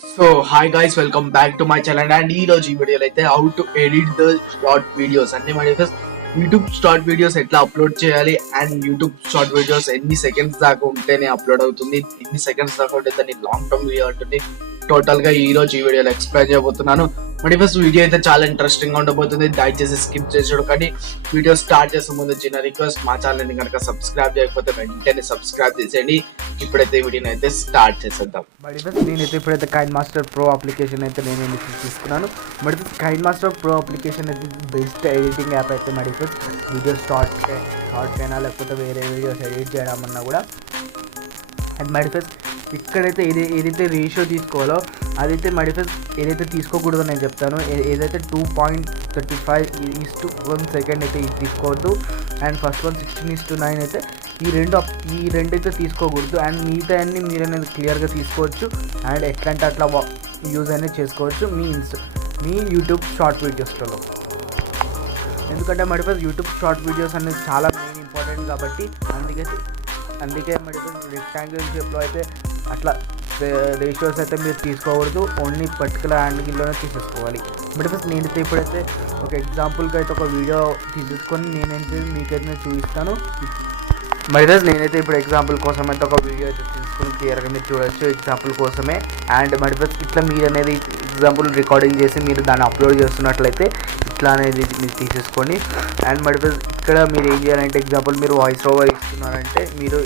So hi guys, welcome back to my channel and ఈ రోజు ఈ వీడియోలో అయితే how to edit the short videos అంటే మన యూట్యూబ్ షార్ట్ వీడియోస్ ఎట్లా అప్లోడ్ చేయాలి అండ్ యూట్యూబ్ షార్ట్ వీడియోస్ ఎన్ని సెకండ్స్ దాకా ఉంటేనే అప్లోడ్ అవుతుంది, ఎన్ని సెకండ్స్ దాకా ఉంటే దాన్ని లాంగ్ టర్మ్ వీడియో ఉంటుంది. టోటల్ గా ఈ రోజు ఈ వీడియోలో ఎక్స్ప్లెయిన్ చేయబోతున్నాను. మరి ఫస్ట్ వీడియో అయితే చాలా ఇంట్రెస్టింగ్ గా ఉండబోతుంది, దయచేసి స్కిప్ చేసాడు. కానీ వీడియో స్టార్ట్ చేసే ముందు చిన్న రిక్వెస్ట్, మా ఛానల్ ని కనుక సబ్స్క్రైబ్ చేయకపోతే వెంటనే సబ్స్క్రైబ్ చేసేయండి. ఇప్పుడైతే వీడియోని అయితే స్టార్ట్ చేసేద్దాం. మరి నేనైతే ఇప్పుడైతే కైన్మాస్టర్ ప్రో అప్లికేషన్ అయితే నేను తీసుకున్నాను. మరి కైన్మాస్టర్ ప్రో అప్లికేషన్ అయితే బెస్ట్ ఎడిటింగ్ యాప్ అయితే మరి వీడియోస్ షార్ట్ అయినా లేకపోతే వేరే వీడియోస్ ఎడిట్ చేయడం అన్నా కూడా. అండ్ మడిఫెస్ ఇక్కడైతే ఏదైతే రేషియో తీసుకోవాలో అదైతే మడిఫెస్ ఏదైతే తీసుకోకూడదో నేను చెప్తాను. ఏదైతే 2.35:1 సెకండ్ అయితే ఇది తీసుకోవద్దు. అండ్ ఫస్ట్ వన్ 16:9 అయితే ఈ రెండు అయితే తీసుకోకూడదు. అండ్ మిగతా అన్ని మీరు అనేది క్లియర్గా తీసుకోవచ్చు. అండ్ ఎట్లా అంటే అట్లా యూజ్ అనేది చేసుకోవచ్చు మీ యూట్యూబ్ షార్ట్ వీడియోస్లలో. ఎందుకంటే మడిఫెస్ యూట్యూబ్ షార్ట్ వీడియోస్ అనేది చాలా మెయిన్ ఇంపార్టెంట్ కాబట్టి అందుకే మరి రెక్టాంగిల్ షేప్లో అయితే అట్లా రేషియోస్ అయితే మీరు తీసుకోకూడదు. ఓన్లీ పర్టికులర్ యాంగిల్లోనే తీసేసుకోవాలి. బట్ ఫస్ట్ నేనైతే ఇప్పుడైతే ఒక ఎగ్జాంపుల్గా అయితే ఒక వీడియో తీసేసుకొని నేనైతే మీకైతే చూపిస్తాను. మరి నేనైతే ఇప్పుడు ఎగ్జాంపుల్ కోసం అయితే ఒక వీడియో అయితే తీసుకుని క్లియర్గా మీరు చూడొచ్చు ఎగ్జాంపుల్ కోసమే. అండ్ మరి ఇట్లా మీరు అనేది ఎగ్జాంపుల్ రికార్డింగ్ చేసి మీరు దాన్ని అప్లోడ్ చేస్తున్నట్లయితే ఇట్లా అనేది మీరు తీసేసుకోండి. అండ్ మరి ఇక్కడ మీరు ఏం చేయాలంటే ఎగ్జాంపుల్ మీరు వాయిస్ ఓవర్ ఇస్తున్నారంటే మీరు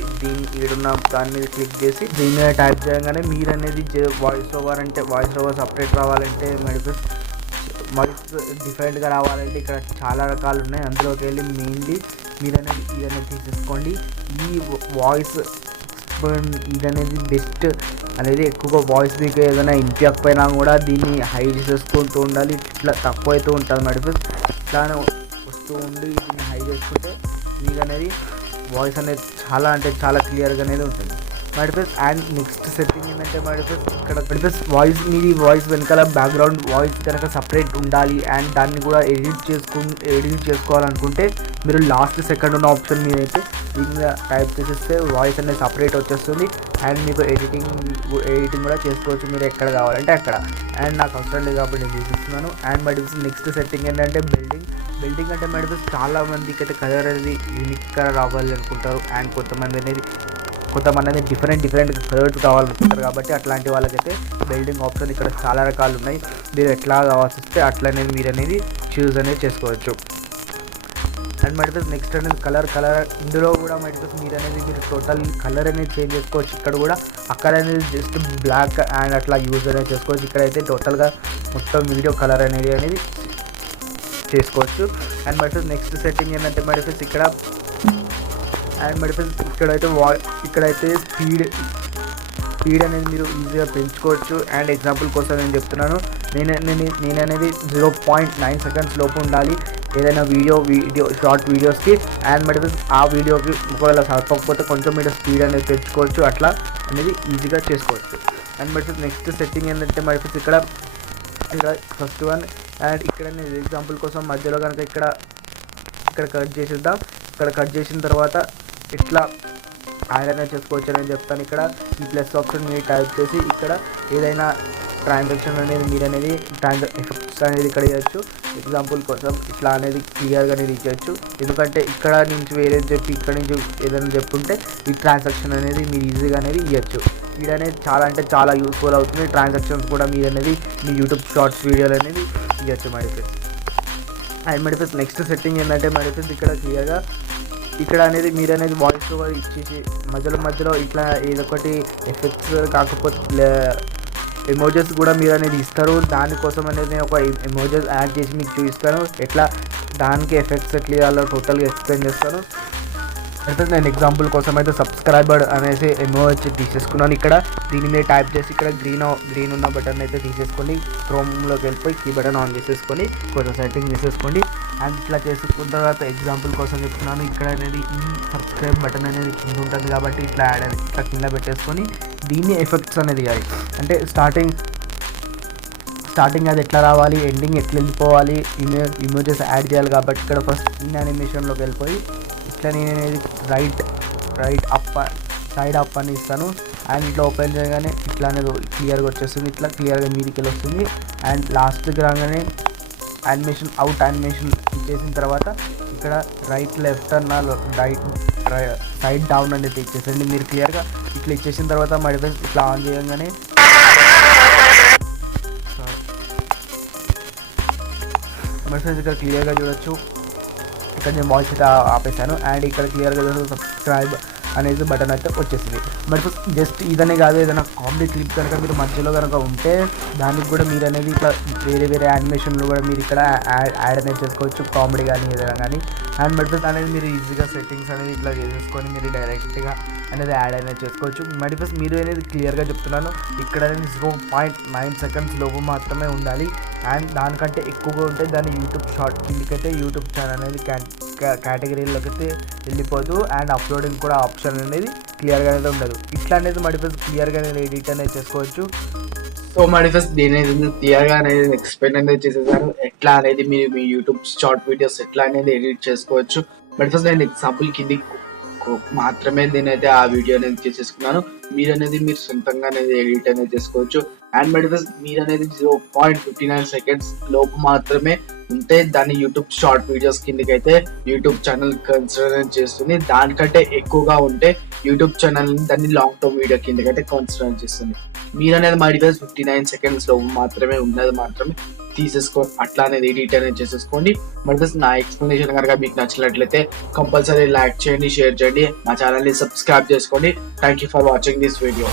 ఈడున్న దాని మీద క్లిక్ చేసి దీని మీద టైప్ చేయగానే మీరు అనేది వాయిస్ ఓవర్ సపరేట్ రావాలంటే మరి డిఫరెంట్గా రావాలంటే ఇక్కడ చాలా రకాలు ఉన్నాయి. అందులోకి వెళ్ళి మెయిన్లీ మీరు అనేది ఇదనేది తీసేసుకోండి. ఈ వాయిస్ ఇదనేది బెస్ట్ అనేది ఎక్కువగా వాయిస్ మీకు ఏదైనా ఇంపియకపోయినా కూడా దీన్ని హైడ్ చేసుకుంటూ ఉండాలి. ఇట్లా తక్కువ అవుతూ ఉంటుంది మరి ఇట్లానే వస్తూ ఉండి దీన్ని హైడ్ చేసుకుంటే మీకు అనేది వాయిస్ అనేది చాలా క్లియర్గా అనేది ఉంటుంది. మడిఫెస్ అండ్ నెక్స్ట్ సెట్టింగ్ ఏంటంటే ఇక్కడ మీది వాయిస్ వెనకాల బ్యాక్గ్రౌండ్ వాయిస్ కనుక సపరేట్ ఉండాలి అండ్ దాన్ని కూడా ఎడిట్ చేసుకోవాలనుకుంటే మీరు లాస్ట్ సెకండ్ ఉన్న ఆప్షన్ మీద అయితే దీని మీద టైప్ చేసేస్తే వాయిస్ అనేది సపరేట్ వచ్చేస్తుంది. అండ్ మీకు ఎడిటింగ్ కూడా చేసుకోవచ్చు మీరు ఎక్కడ కావాలంటే అక్కడ. అండ్ నాకు అవసరం లేదు కాబట్టి నేను చూపిస్తున్నాను. అండ్ మడిఫెస్ నెక్స్ట్ సెట్టింగ్ ఏంటంటే బిల్డింగ్ అంటే మడిఫెస్ చాలా మందికి అయితే కలర్ అనేది యూనిక్గా రావాలి అనుకుంటారు. అండ్ కొంతమంది అనేది డిఫరెంట్ కలర్స్ కావాలనుకుంటారు. కాబట్టి అట్లాంటి వాళ్ళకైతే బిల్డింగ్ ఆప్షన్ ఇక్కడ చాలా రకాలు ఉన్నాయి. మీరు ఎట్లా కావాల్సి వస్తే అట్లా అనేది మీరు అనేది చూస్ అనేది చేసుకోవచ్చు. అండ్ మడిఫెస్ నెక్స్ట్ అనేది కలర్ ఇందులో కూడా మడిఫెస్ మీరు టోటల్ కలర్ అనేది చేంజ్ చేసుకోవచ్చు. ఇక్కడ కూడా అక్కడ అనేది జస్ట్ బ్లాక్ అండ్ అట్లా యూజ్ అనేది చేసుకోవచ్చు. ఇక్కడైతే టోటల్గా మొత్తం వీడియో కలర్ అనేది చేసుకోవచ్చు. అండ్ మడిఫెస్ నెక్స్ట్ సెట్టింగ్ ఏంటంటే మడిఫెస్ ఇక్కడ అండ్ మడిఫెస్ ఇక్కడైతే స్పీడ్ అనేది మీరు ఈజీగా పెంచుకోవచ్చు. అండ్ ఎగ్జాంపుల్ కోసం నేను చెప్తున్నాను, నేను అనేది 0.9 సెకండ్స్ లోపు ఉండాలి ఏదైనా వీడియో షార్ట్ వీడియోస్కి. అండ్ మడిఫెస్ ఆ వీడియోకి ఒకవేళ సరిపోకపోతే కొంచెం మీరు స్పీడ్ అనేది పెంచుకోవచ్చు. అట్లా అనేది ఈజీగా చేసుకోవచ్చు. అండ్ మడిఫెస్ నెక్స్ట్ సెట్టింగ్ ఏంటంటే మడిఫెస్ ఇక్కడ ఫస్ట్ వన్. అండ్ ఇక్కడ నేను ఎగ్జాంపుల్ కోసం మధ్యలో కనుక ఇక్కడ కట్ చేసేద్దాం. ఇక్కడ కట్ చేసిన తర్వాత ఇట్లా ఆయన చేసుకోవచ్చు అని చెప్తాను. ఇక్కడ ఈ ప్లస్ ఆప్షన్ మీరు టైప్ చేసి ఇక్కడ ఏదైనా ట్రాన్సాక్షన్ అనేది మీరు అనేది ఎఫెక్ట్స్ అనేది ఇక్కడ ఇవ్వచ్చు. ఎగ్జాంపుల్ కోసం ఇట్లా అనేది క్లియర్గా అనేది ఇవ్వచ్చు. ఎందుకంటే ఇక్కడ నుంచి వేరే చెప్పి ఇక్కడ నుంచి ఏదైనా చెప్పుంటే ఈ ట్రాన్సాక్షన్ అనేది మీరు ఈజీగా అనేది ఇవ్వచ్చు. ఇది అనేది చాలా యూస్ఫుల్ అవుతుంది. ట్రాన్సాక్షన్స్ కూడా మీరు అనేది మీ యూట్యూబ్ షార్ట్స్ వీడియోలు అనేది ఇవ్వచ్చు మడిఫెస్. అండ్ మడిఫెస్ నెక్స్ట్ సెట్టింగ్ ఏంటంటే మడిఫెస్ ఇక్కడ క్లియర్గా ఇక్కడ అనేది మీరు అనేది వాయిస్ ఓవర్ ఇచ్చేసి మధ్యలో ఇట్లా ఏదొకటి ఎఫెక్ట్స్ కాకపోతే ఎమోజెస్ కూడా మీరు అనేది ఇస్తారు. దానికోసం అనేది ఒక ఎమోజెస్ యాడ్ చేసి మీకు చూపిస్తాను. ఎట్లా దానికి ఎఫెక్ట్స్ ఎట్లా ఇవ్వాలో టోటల్గా ఎక్స్ప్లెయిన్ చేస్తాను. అయితే నేను ఎగ్జాంపుల్ కోసం అయితే సబ్స్క్రైబర్ అనేసి ఎమోజీ తీసేసుకున్నాను. ఇక్కడ దీని మీద టైప్ చేసి ఇక్కడ గ్రీన్ ఉన్న బటన్ అయితే తీసేసుకొని క్రోమ్లోకి వెళ్ళిపోయి కీ బటన్ ఆన్ చేసేసుకొని కొంచెం సెట్టింగ్ చేసేసుకోండి. అండ్ ఇట్లా చేసుకున్న తర్వాత ఎగ్జాంపుల్ కోసం చెప్తున్నాను, ఇక్కడ అనేది ఈ సబ్స్క్రైబ్ బటన్ అనేది కింద ఉంటుంది కాబట్టి ఇట్లా యాడ్ అనేది ఇట్లా కింద పెట్టేసుకొని దీన్ని ఎఫెక్ట్స్ అనేది ఇవ్వాలి. అంటే స్టార్టింగ్ అది ఎట్లా రావాలి, ఎండింగ్ ఎట్లా వెళ్ళిపోవాలి, ఇమేజెస్ యాడ్ చేయాలి. కాబట్టి ఇక్కడ ఫస్ట్ ఇన్ యానిమేషన్లోకి వెళ్ళిపోయి ఇట్లా నేను అనేది రైట్ అప్ సైడ్ అప్ అని ఇస్తాను. అండ్ ఇట్లా ఓపెన్ చేయగానే ఇట్లా అనేది క్లియర్గా వచ్చేస్తుంది, ఇట్లా క్లియర్గా మీదికి వస్తుంది. అండ్ లాస్ట్కి రాగానే అవుట్ యానిమేషన్ ఇచ్చేసిన తర్వాత ఇక్కడ రైట్ లెఫ్ట్ అన్న రైట్ సైడ్ డౌన్ అనేది ఇచ్చేసండి మీరు క్లియర్గా. ఇట్లా ఇచ్చేసిన తర్వాత మా డివైస్ ఇట్లా ఆన్ చేయగానే మెసేజ్ ఇక్కడ క్లియర్గా చూడొచ్చు. ఇక్కడ నేను వాయిస్ అయితే ఆపేసాను. అండ్ ఇక్కడ క్లియర్గా సబ్స్క్రైబ్ అనేది బటన్ అయితే వచ్చేసింది. మరి జస్ట్ ఇదనే కాదు, ఏదైనా కామెడీ క్లిప్ కనుక మీరు మధ్యలో కనుక ఉంటే దానికి కూడా మీరు అనేది ఇట్లా వేరే యానిమేషన్లో కూడా మీరు ఇక్కడ యాడ్ అనేది చేసుకోవచ్చు, కామెడీ కానీ ఏదైనా కానీ. అండ్ మడిఫస్ అనేది మీరు ఈజీగా సెట్టింగ్స్ అనేది ఇట్లా చేసేసుకొని మీరు డైరెక్ట్గా అనేది యాడ్ అనేది చేసుకోవచ్చు. మడిఫస్ మీరు అనేది క్లియర్గా చెప్తున్నాను, ఇక్కడ అనేది 0.9 సెకండ్స్ లోపు మాత్రమే ఉండాలి. అండ్ దానికంటే ఎక్కువగా ఉంటే దాన్ని యూట్యూబ్ షార్ట్ కిందకైతే యూట్యూబ్ ఛానల్ అనేది కేటగిరీలోకి అయితే వెళ్ళిపోదు. అండ్ అప్లోడింగ్ కూడా ఆప్షన్ అనేది క్లియర్గా అనేది ఉండదు. ఇట్లా అనేది మడిఫస్ క్లియర్గా అనేది ఎడిట్ అనేది చేసుకోవచ్చు. సో మడిఫస్ దీని అనేది క్లియర్గా అనేది ఎక్స్ప్లెయిన్ అనేది చేసేసాను, ఎట్లా అనేది మీరు మీ యూట్యూబ్ షార్ట్ వీడియోస్ ఎట్లా అనేది ఎడిట్ చేసుకోవచ్చు. మడిఫస్ నేను ఎగ్జాంపుల్ కింది మాత్రమే దీనైతే ఆ వీడియో అనేది చేసేసుకున్నాను. మీరు అనేది మీరు సొంతంగా అనేది ఎడిట్ అనేది చేసుకోవచ్చు. అండ్ మడిఫస్ మీరు అనేది 0.59 సెకండ్స్ లోపు మాత్రమే ఉంటే దాన్ని యూట్యూబ్ షార్ట్ వీడియోస్ కిందకైతే యూట్యూబ్ ఛానల్ కన్సిడర్ చేస్తుంది. దానికంటే ఎక్కువగా ఉంటే యూట్యూబ్ ఛానల్ దాన్ని లాంగ్ టర్మ్ వీడియో కిందకైతే కన్సిడర్ చేస్తుంది. మీరు అనేది మా డివైస్ 59 సెకండ్స్ లోపు మాత్రమే ఉన్నది మాత్రమే అట్లా అనేది ఎడిట్ అనేది చేసేసుకోండి. మరి నా ఎక్స్ప్లెనేషన్ కనుక మీకు నచ్చినట్లయితే కంపల్సరీ లైక్ చేయండి, షేర్ చేయండి, మా ఛానల్ ని సబ్స్క్రైబ్ చేసుకోండి. Thank you for watching this video.